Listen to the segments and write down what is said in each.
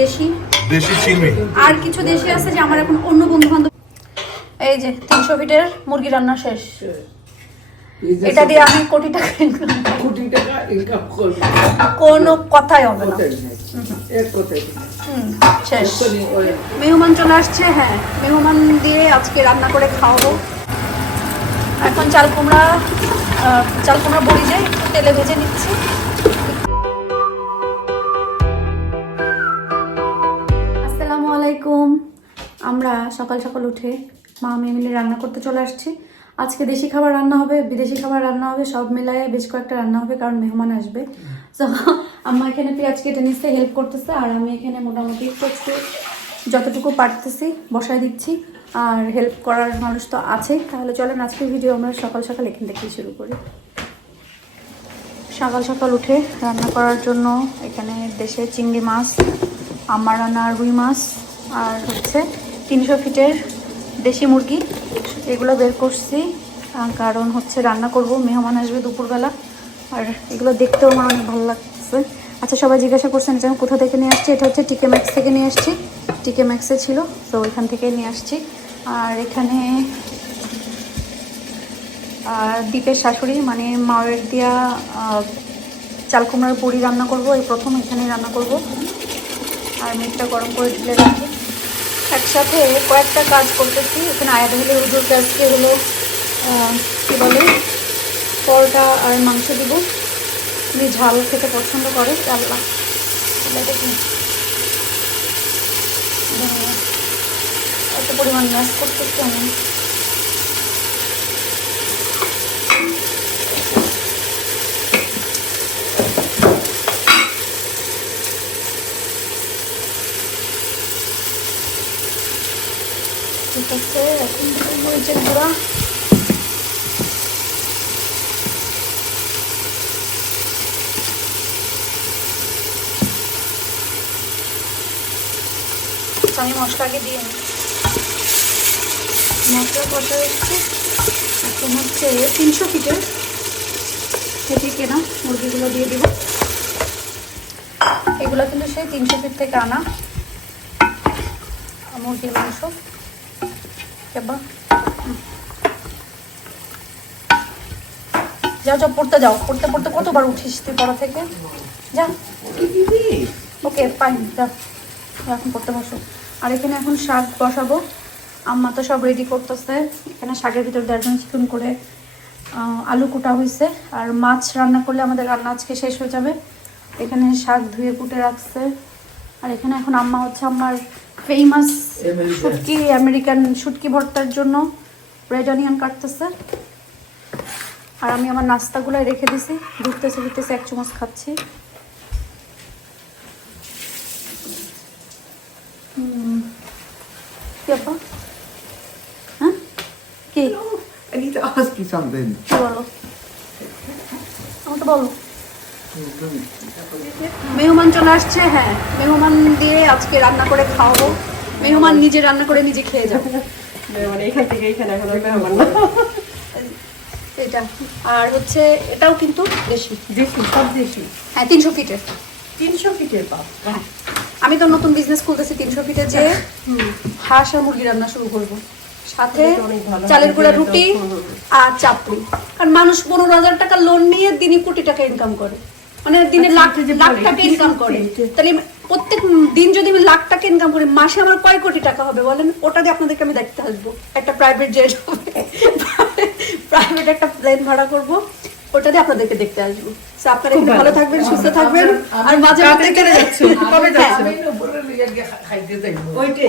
দেশি? দেশি চিংড়ি। আর কিছু দেশি আছে যে আমার এখন অন্য বন্ধু বান্ধব এই যে তিনশো ফিটের মুরগি রান্না শেষ। এটা দিয়ে আমি কোটি টাকা করব। কোটি টাকা ইনকাম করবে। কোনো কথাই হবে না। এক হুম, শেষ। মেহমান চলে আসছে হ্যাঁ। মেহমান দিয়ে আজকে রান্না করে খাওয়াবো। এখন চাল কুমড়া আহ, চাল কুমড়া বড়ি যে তেলে ভেজে নিচ্ছি। আমরা সকাল সকাল উঠে মা মেয়ে মিলে রান্না করতে চলে আসছি। আজকে দেশি খাবার রান্না হবে, বিদেশি খাবার রান্না হবে, সব মিলায়ে বেশ কয়েকটা রান্না হবে কারণ মেহমান আসবে। তো আমার এখানে পেঁয়াজ কেটে নিচ্ছে হেল্প করতেছে, আর আমি এখানে মোটামুটি একটু যতটুকু পারতেছি বসায় দিচ্ছি, আর হেল্প করার মানুষ তো আছেই তাহলে চলেন আজকের ভিডিও আমরা সকাল সকাল এখান থেকেই শুরু করি। সকাল সকাল উঠে রান্না করার জন্য এখানে দেশে চিংড়ি মাছ আমার রান্না রুই মাছ, আর হচ্ছে তিনশো ফিটের দেশি মুরগি। এগুলো বের করছি কারণ হচ্ছে রান্না করব, মেহমান আসবে দুপুরবেলা, আর এগুলো দেখতেও আমার অনেক ভালো লাগছে। আচ্ছা সবাই জিজ্ঞাসা করছেন এটা আমি কোথা থেকে নিয়ে আসছি? এটা হচ্ছে টিকে ম্যাক্স থেকে নিয়ে আসছি। টিকে ম্যাক্সে ছিল, তো ওইখান থেকে নিয়ে আসছি। আর এখানে আর দ্বীপের শাশুড়ি মানে মায়ের দিয়া চাল কুমড়ার বড়ি রান্না করব। এই প্রথম এখানে রান্না করব। আর মিটটা গরম করে ঢেলে রাখি। একসাথে কয়েকটা কাজ করতেছি। এখানে আয়া দেখলে রুদুর আজকে হলো কী বলে, পরোটা আর মাংস দিব। উনি ঝাল খেতে পছন্দ করে চাল্লা দেখি। এত পরিমাণ ম্যাশ করতেছি আমি ঠিক আছে এখন দেবো মরিচের আমি মশলাকে দিয়ে নিই। মশলা কষা হচ্ছে এখন হচ্ছে তিনশো ফিটের থেকে কেনা, মুরগিগুলো দিয়ে দিব। এগুলো কিন্তু সেই তিনশো ফিট থেকে আনা মুরগির মাংস। এবার যাও যাও পড়তে যাও। পড়তে পড়তে কতবার উঠিস তুই পড়া থেকে? যা। ওকে ফাইন যা। এখন পড়তে বসো। আর এখানে এখন শাক বসাবো। আম্মা তো সব রেডি করতেছে। এখানে শাকের ভিতর দেড়জন চিকন করে আলু কুটা হয়েছে আর মাছ রান্না করলে আমাদের রান্না আজকে শেষ হয়ে যাবে। এখানে শাক ধুয়ে কুটে রাখছে। আর এখানে এখন আম্মা হচ্ছে আমার ফেমাস. শুটকি আমেরিকান শুটকি ভর্তার জন্য রেড অনিয়ন কাটতেছে। আর আমি আমার নাস্তাগুলাই রেখে দিছি। ঘুরতেছে ঘুরতেছে এক চামচ খাচ্ছি। কি আপা হ্যাঁ? কি? I need to ask you something. বলো? আমাকে বলো। মেহমান চলে আসছে হ্যাঁ। মেহমান দিয়ে আজকে রান্না করে খাওয়াবো। মেহমান নিজে রান্না করে নিজে খেয়ে যাব। মানে এখান থেকে এখানে এখন মেহমান না। এটা। আর হচ্ছে এটাও কিন্তু দেশি। দেশি সব দেশি। হ্যাঁ তিনশো ফিটের। তিনশো ফিটের পাপ। হ্যাঁ। আমি তো নতুন বিজনেস খুলতেছি তিনশো ফিটে যে হাঁস আর মুরগি রান্না শুরু করব। সাথে। চালের গুঁড়া রুটি। আর চাপড়ি। কারণ মানুষ পনেরো হাজার টাকা লোন নিয়ে দিনে কোটি টাকা ইনকাম করে। মানে দিনে আচ্ছা, লাখ লাখ টাকা ইনকাম করে। তাহলে প্রত্যেক দিন যদি আমি লাখ টাকা ইনকাম করি মাসে আমার কয় কোটি টাকা হবে বলেন? ওটা দিয়ে আপনাদেরকে আমি দেখতে আসব একটা প্রাইভেট জেট হবে। প্রাইভেট একটা প্লেন ভাড়া করব ওটা দিয়ে আপনাদেরকে দেখতে আসব। আপনারা একটু ভালো। থাকবেন সুস্থ থাকবেন আর মাঝে মধ্যে চলে যাচ্ছে। কবে। যাচ্ছে।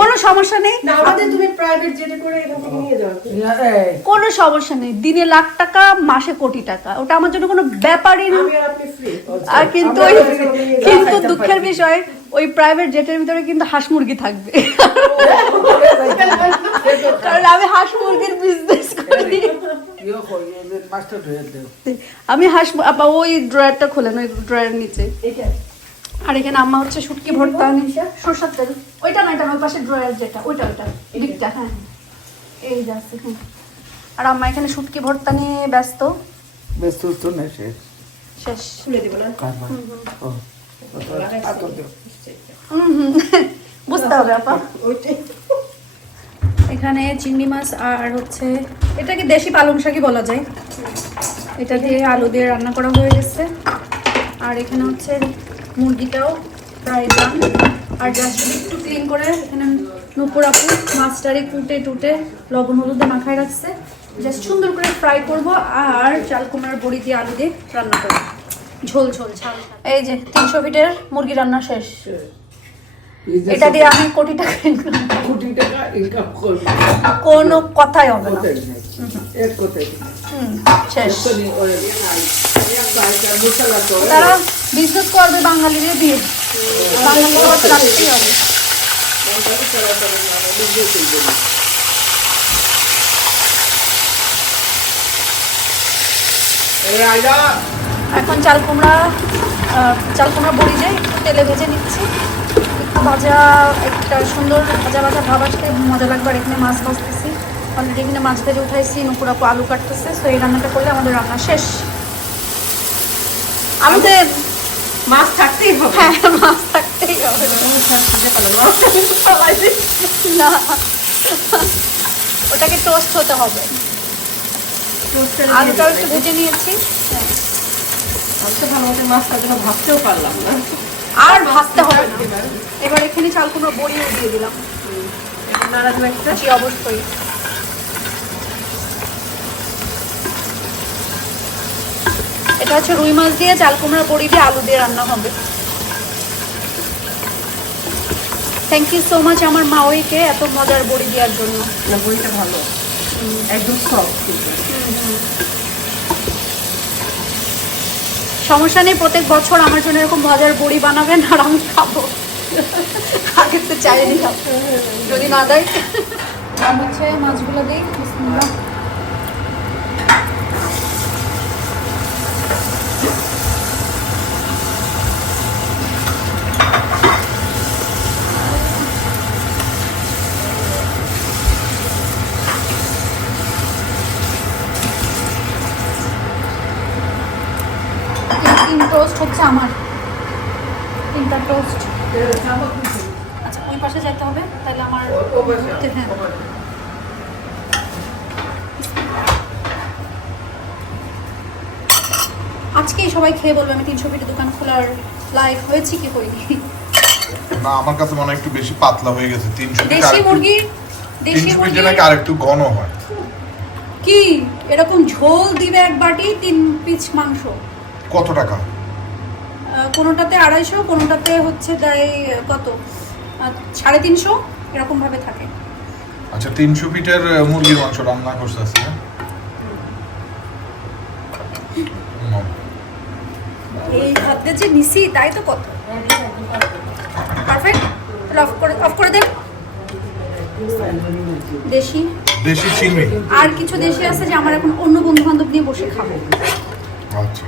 কোনো সমস্যা নেই। না আমাদের তুমি প্রাইভেট জেটে করে এখান থেকে নিয়ে যাও। কোনো সমস্যা নেই। দিনে লাখ টাকা মাসে কোটি টাকা। ওটা আমার জন্য কোনো ব্যাপারই না। আমি আর আপনি ফ্রি আর কিন্তু ওই কিন্তু দুঃখের বিষয় ওই প্রাইভেট জেটের ভিতরে কিন্তু হাঁস মুরগি থাকবে। কারণ আমি হাঁস মুরগির বিজনেস করি। ইয়ে। আমি হাঁস মু- আপা ওই ড্রয়ারটা খোলেন ওই ড্রয়ারের নিচে। আর এখানে আম্মা হচ্ছে শুটকি ভর্তা। সরষার তেল। ওইটা না এটা ওই পাশে ড্রয়ার যেটা ওইটা ওইটা। দিকটা হ্যাঁ। এই যে আছে আর আম্মা এখানে শুটকি ভর্তা নিয়ে ব্যস্ত। সে। শেষ। খুলে দিব না? দেও। হুম, হুম। বুঝতে হবে আপা ওইটাই। এখানে চিংড়ি মাছ আর হচ্ছে এটাকে দেশি পালং শাকই বলা যায়? এটা দিয়ে আলু দিয়ে রান্না করা হয়ে গেছে। আর এখানে হচ্ছে মুরগিটাও প্রায় দাম আর জাস্ট একটু ক্লিন করে এখানে নুপুর আপু মাছটারে কুটে টুটে লবণ হলুদে মাখায় রাখছে। জাস্ট সুন্দর করে ফ্রাই করব আর চাল কুমড়ার বড়ি দিয়ে আলু দিয়ে রান্না করব। ঝোল ঝোল ঝাল। এই যে তিনশো ফিটের মুরগি রান্না শেষ। এটা দিয়ে আমি কোটি টাকা income কোটি টাকা ইনকাম করব। কোনো কথাই হবে না। এক। হুম, শেষ। তারা বিজনেস করবে বাঙালিদের দিয়ে বাঙালিদের কথা রাখতেই হবে। এখন চাল কুমড়া চাল কুমড়া বড়ি যায় একটু তেলে ভেজে নিচ্ছি। ভাজা একটা সুন্দর ভাজা ভাজা ভাব আসতে মজা লাগবে আর এখানে মাছ ভাজতেছি। অলরেডি এখানে মাছ ভেজে উঠাইছি নুপুর আপু আলু কাটতেছে সো এই রান্নাটা করলে আমাদের রান্না শেষ। আলুতে মাছ থাকতেই হবে। হ্যাঁ মাছ থাকতেই হবে। না। ওটাকে টোস্ট হতে হবে। আলুটাও একটু ভেজে নিয়েছি। হ্যাঁ। আমি তো ভালো মতো মাছটার জন্য ভাবতেও পারলাম না। আর ভাজতে হবে না। এবার এখানে চাল কুমড়ো বড়িও দিয়ে দিলাম। নাড়া দু একটা? জি অবশ্যই। এটা হচ্ছে রুই মাছ দিয়ে চাল কুমড়া বড়ি দিয়ে আলু দিয়ে রান্না হবে। থ্যাংক ইউ সো মাচ আমার মা ওইকে এত মজার বড়ি দেওয়ার জন্য। না বইটা ভালো। একদম সফট সমস্যা নেই, প্রত্যেক বছর আমার জন্য এরকম মজার বড়ি বানাবেন আর আমি খাব। আগে তো চাইনি যদি না দেয়? হচ্ছে মাছগুলো দিই তিন- টোস্ট হচ্ছে আমার। তিনটা টোস্ট আচ্ছা ওই পাশে যেতে হবে তাহলে আমার হ্যাঁ। আজকেই সবাই খেয়ে বলবে আমি তিনশো দোকান খোলার লায়ক হয়েছি কি করিনি। না আমার কাছে মনে হয় একটু বেশি পাতলা হয়ে গেছে। তিনশো দেশি মুরগি দেশি মুরগি। নাকি ঘন হয়। কি? এরকম ঝোল দিবে এক বাটি তিন পিচ মাংস। কত টাকা? কোনোটাতে আড়াইশো কোনোটাতে হচ্ছে দেয় কত? সাড়ে তিনশো এরকম ভাবে থাকে। আচ্ছা তিনশো আহ, মুরগির মাংস রান্না আজকে। হ্যাঁ? এই হাতে যে নিছি তাই তো কত? পারফেক্ট অফ করে অফ করে দেন দেশি? দেশি চিংড়ি। আর কিছু দেশি আছে যে আমার এখন অন্য বন্ধু বান্ধব নিয়ে বসে খাব। আচ্ছা।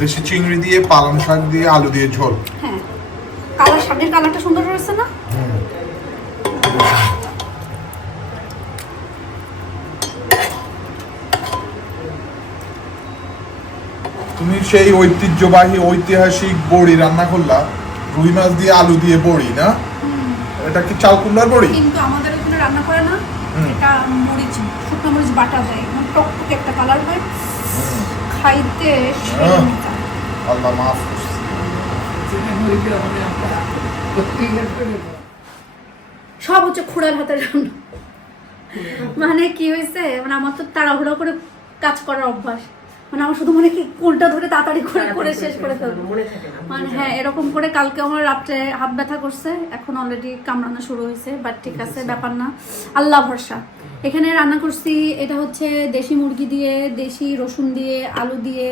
দেশি চিংড়ি দিয়ে পালং শাক দিয়ে আলু দিয়ে ঝোল। হ্যাঁ। কালার সামনের কালারটা সুন্দর হয়েছে না? তুমি সেই ঐতিহ্যবাহী ঐতিহাসিক বড়ি রান্না করলা। রুই মাছ দিয়ে আলু দিয়ে বড়ি না? এটা কি চাল কুমড়ার বড়ি? কিন্তু আমাদের ওখানে রান্না করে না। এটা মরিচ শুকনো মরিচ বাটা দেয়। টকটকে একটা কালার হয়। খাইতে Allah করছে। সব হচ্ছে খুড়ার হাতের রান্না। মানে কি হয়েছে? মানে আমার তো তাড়াহুড়ো করে কাজ করার অভ্যাস। মানে আমার শুধু মনে কি কোলটা ধরে তাড়াতাড়ি করে করে শেষ করে ফেলব। মনে মানে হ্যাঁ এরকম করে কালকে আমার রাত্রে হাত ব্যথা করছে এখন অলরেডি কামড়ানো শুরু হয়েছে বাট ঠিক আছে ব্যাপার না। আল্লাহ ভরসা। এখানে রান্না করছি এটা হচ্ছে দেশি মুরগি দিয়ে দেশি রসুন দিয়ে আলু দিয়ে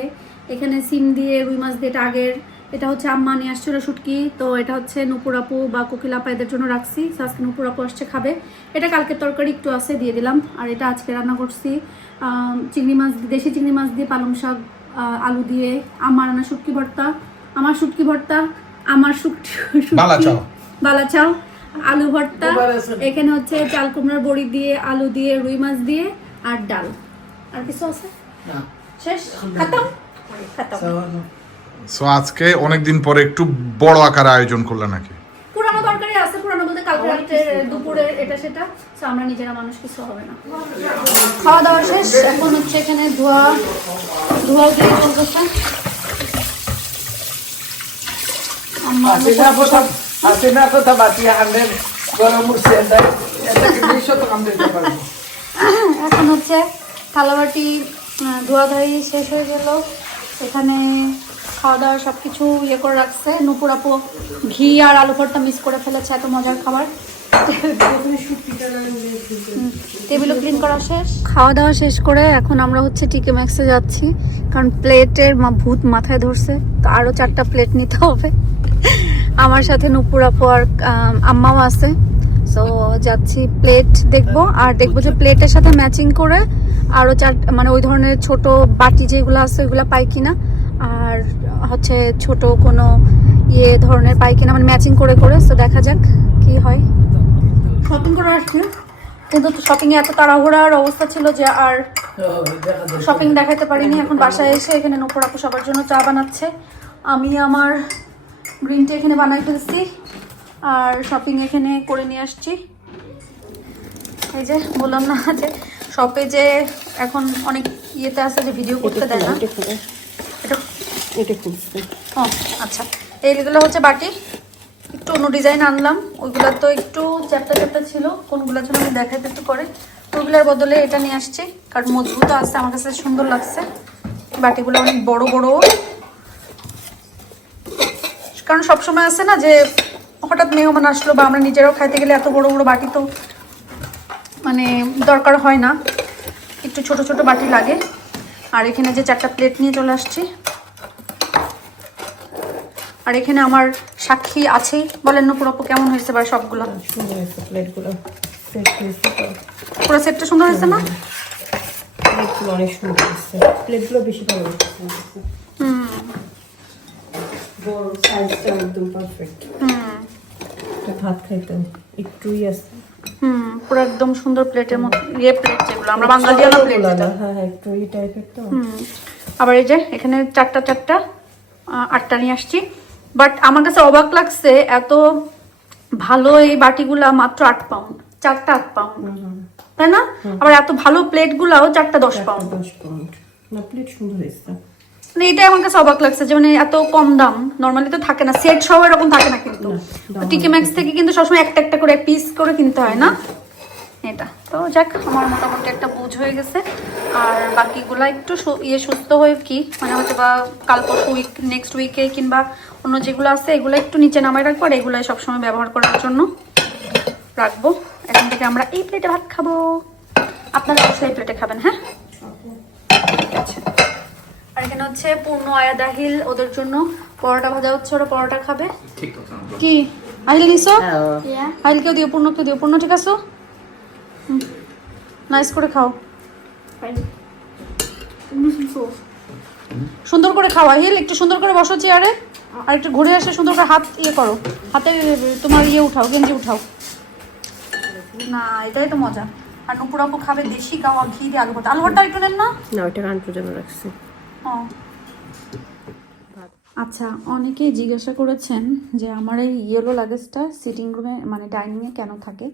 এখানে সিম দিয়ে রুই মাছ দিয়ে এটা আগের। এটা হচ্ছে আম্মা নিয়ে আসছিল শুটকি। তো এটা হচ্ছে নুপুর আপু বা কোকিল আপা এদের জন্য রাখছি। আজকে নুপুর আপু আসছে খাবে। এটা কালকের তরকারি একটু আছে দিয়ে দিলাম। আর এটা আজকে রান্না করছি। চিংড়ি মাছ দেশি চিংড়ি মাছ দিয়ে পালং শাক আলু দিয়ে। আমার রান্না শুটকি ভর্তা। আমার শুটকি ভর্তা আমার শুটকি বালা চাও। বালা চাও আলু ভর্তা। এখানে হচ্ছে চাল কুমড়ার বড়ি দিয়ে আলু দিয়ে রুই মাছ দিয়ে আর ডাল। আর কিছু আছে? শেষ? খাতাম? খাতাম সো আজকে অনেকদিন পরে একটু বড় আকারে আয়োজন করলে নাকি? পুরানো তরকারি আছে পুরানো বলতে কালকে রাত্রের দুপুরের এটা সেটা তো আমরা নিজেরা মানুষ কিছু হবে না। খাওয়া দাওয়া শেষ এখন হচ্ছে এখানে ধোয়া ধোয়া দিয়ে চলতেছে আম্মা হাসিনা কথা হাসিনা কথা বাঁচিয়ে আনলেন গরম উঠছে তাই এটাকে দুই শত কাম দিতে পারব। এখন হচ্ছে থালাবাটি আহ, ধোয়াধাই শেষ হয়ে গেল। এখানে খাওয়া দাওয়া সব কিছু ইয়ে করে রাখছে। নুপুর আপু ঘি আর আলু ভর্তা মিস করে ফেলেছে, এত মজার খাবার। টেবিলও ক্লিন করা শেষ। খাওয়া দাওয়া শেষ করে এখন আমরা হচ্ছে টিকে ম্যাক্সে যাচ্ছি, কারণ প্লেটের ভূত মাথায় ধরছে। তো আরও চারটা প্লেট নিতে হবে। আমার সাথে নুপুর আপু আর আম্মাও আছে। সো যাচ্ছি প্লেট দেখব। আর দেখব যে প্লেটের সাথে ম্যাচিং করে আরও চার মানে ওই ধরনের ছোট বাটি যেগুলো আছে, ওইগুলো পাই কিনা। আর হচ্ছে ছোট কোনো ইয়ে ধরনের পাই কিনা মানে ম্যাচিং করে করে তো দেখা যাক কি হয়। শপিং করে আসছি। কিন্তু শপিং এ এত তাড়াহুড়ার অবস্থা ছিল যে আর শপিং দেখাতে পারিনি। এখন বাসায় এসে এখানে নুপুর আপু সবার জন্য চা বানাচ্ছে। আমি আমার গ্রিন টি এখানে বানাই ফেলছি আর শপিং এখানে করে নিয়ে আসছি। এই যে বললাম না যে শপে যে এখন অনেক ইয়েতে আছে যে ভিডিও করতে দেয় না। এটা এটা খুঁজছে ও আচ্ছা। এইগুলো হচ্ছে বাটি। একটু অন্য ডিজাইন আনলাম। ওইগুলো তো একটু চ্যাপটা চ্যাপটা ছিল। কোনগুলোর জন্য আমি দেখাইতে একটু করে। ওইগুলোর বদলে এটা নিয়ে আসছি। কারণ মজবুত আছে, আমার কাছে সুন্দর লাগছে। বাটিগুলো অনেক বড় বড়। কারণ সবসময় আছে না যে, হঠাৎ মেহমান আসলো বা আমরা নিজেরাও খাইতে গেলে এত বড় বড় বাটি তো মানে দরকার হয় না। একটু ছোট ছোট বাটি লাগে। আর এখানে যে চারটা প্লেট নিয়ে চলে আসছি। আর এখানে আমার সাক্ষী আছেই বলেন না পুরো কেমন হয়েছে বা সবগুলো? সুন্দর হয়েছে প্লেটগুলো। পুরো সেটটা সুন্দর হয়েছে না? প্লেটগুলো অনেক সুন্দর হয়েছে। প্লেটগুলো বেশি ভালো হয়েছে। হুম। বড় সাইজটা একদম পারফেক্ট হুম। ভাত খাইতেও একটুই আছে। হুম পুরো একদম সুন্দর প্লেটের মতো ইয়ে প্লেট যেগুলো আমরা বাঙালিয়ানা প্লেট যেটা হ্যাঁ হ্যাঁ একটু এই টাইপের তো। হুম। আবার এই যে এখানে চারটা চারটা আটটা নিয়ে আসছি। বাট আমার কাছে অবাক লাগছে এত ভালো এই বাটিগুলা মাত্র আট পাউন্ড চারটা আট পাউন্ড তাই না? আবার এত ভালো প্লেটগুলাও চারটা দশ চারটা পাউন্ড দশ পাউন্ড প্লেট সুন্দর হয়েছে। মানে এটাই আমার কাছে অবাক লাগছে যে মানে এত কম দাম। নর্মালি তো থাকে না। সেট সহ এরকম থাকে না কিন্তু। টিকে ম্যাক্স থেকে কিন্তু সবসময় একটা একটা করে পিস করে কিনতে হয় না? এটা। তো যাক আমার মোটামুটি একটা বুঝ হয়ে গেছে। আর বাকিগুলা একটু ইয়ে সুস্থ হয়ে কি? মানে হয়তো বা কাল পরশু উইক নেক্সট উইকে কিংবা অন্য যেগুলো আছে এগুলো একটু নিচে নামাই রাখব আর এগুলাই সবসময় ব্যবহার করার জন্য রাখব। এখন থেকে আমরা এই প্লেটে ভাত খাব। আপনারা অবশ্যই এই প্লেটে খাবেন হ্যাঁ? আর এখানে হচ্ছে পূর্ণ আয়া দাহিল ওদের জন্য পরোটা ভাজা হচ্ছে ওরা পরোটা খাবে। কি? আহিল নিছো আহিলকেও দিও পূর্ণকে দিও পূর্ণ ঠিক আছো? নাইস করে খাও। সুন্দর করে খাও আহিল একটু সুন্দর করে বসো চেয়ারে। আর একটু ঘুরে আসে সুন্দর করে হাত ইয়ে করো। হাতে তোমার ইয়ে উঠাও গেঞ্জি উঠাও। না এটাই তো মজা। আর নুপুর আপু খাবে দেশি গাওয়া ঘি দিয়ে আলু ভর্তা আলু ভর্তা একটু নেন না? না ওইটা কানপুর জন্য রাখছি। ও। আচ্ছা অনেকেই জিজ্ঞাসা করেছেন যে আমার এই ইয়েলো লাগেজটা সিটিং রুমে মানে ডাইনিংয়ে কেন থাকে?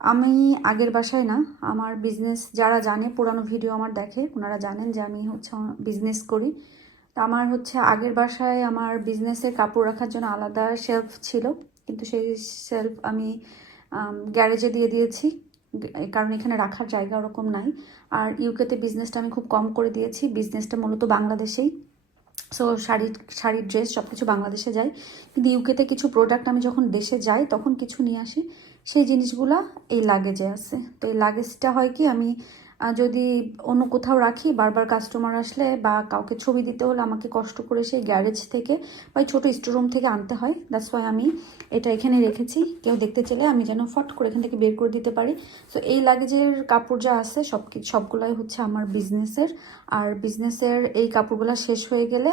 আমি আগের বাসায় না আমার বিজনেস যারা জানে পুরানো ভিডিও আমার দেখে ওনারা জানেন যে আমি হচ্ছে বিজনেস করি। তো আমার হচ্ছে আগের বাসায় আমার বিজনেসের কাপড় রাখার জন্য আলাদা শেলফ ছিল। কিন্তু সেই শেলফ আমি গ্যারেজে দিয়ে দিয়েছি। কারণ এখানে রাখার জায়গা ওরকম নাই। আর ইউকেতে বিজনেসটা আমি খুব কম করে দিয়েছি। বিজনেসটা মূলত বাংলাদেশেই। সো শাড়ি, শাড়ির ড্রেস সব কিছু বাংলাদেশে যায়। কিন্তু ইউকেতে কিছু প্রোডাক্ট আমি যখন দেশে যাই, তখন কিছু নিয়ে আসি, সেই জিনিসগুলা এই লাগেজে আছে। তো এই লাগেজটা হয় কি, আমি যদি অন্য কোথাও রাখি, বারবার কাস্টমার আসলে বা কাউকে ছবি দিতে হলে আমাকে কষ্ট করে সেই গ্যারেজ থেকে বা ছোটো স্টোরুম থেকে আনতে হয়। দ্যাটস ওয়াই আমি এটা এখানে রেখেছি। কেউ দেখতে চাইলে আমি যেন ফট করে এখান থেকে বের করে দিতে পারি। সো এই লাগেজের কাপড় যা আছে সব সবগুলাই হচ্ছে আমার বিজনেসের আর বিজনেসের এই কাপড়গুলো শেষ হয়ে গেলে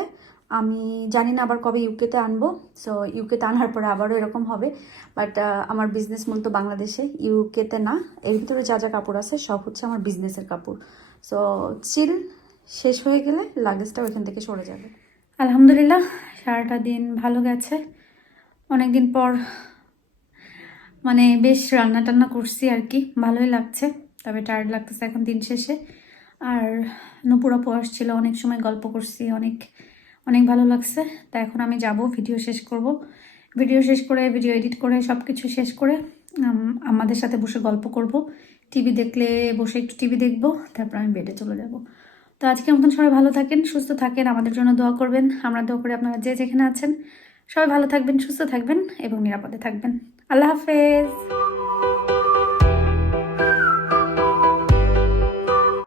আমি জানি না আবার কবে ইউকেতে আনব সো ইউকেতে আনার পরে আবারও এরকম হবে। বাট আমার বিজনেস মূলত বাংলাদেশে ইউকেতে না, এর ভিতরে যা যা কাপড় আছে সব হচ্ছে আমার বিজনেসের কাপড়। সো চিল শেষ হয়ে গেলে লাগেজটা ওইখান থেকে সরে যাবে। আলহামদুলিল্লাহ, সারাটা দিন ভালো গেছে। অনেক দিন পর মানে বেশ রান্না টান্না করছি আর কি, ভালোই লাগছে, তবে টায়ার্ড লাগতেছে এখন দিন শেষে। আর নুপুর আপু আসছিল, অনেক সময় গল্প করছি, অনেক অনেক ভালো লাগছে। তা এখন আমি যাব ভিডিও শেষ করব। ভিডিও শেষ করে ভিডিও এডিট করে সব কিছু শেষ করে আমাদের সাথে বসে গল্প করব। টিভি দেখলে বসে একটু টিভি দেখব, তারপর আমি বেডে চলে যাব। তো আজকের মতন সবাই ভালো থাকেন, সুস্থ থাকেন, আমাদের জন্য দোয়া করবেন। আমরা দোয়া করে আপনারা যে যেখানে আছেন। সবাই ভালো থাকবেন, সুস্থ থাকবেন এবং নিরাপদে থাকবেন। আল্লাহ হাফেজ।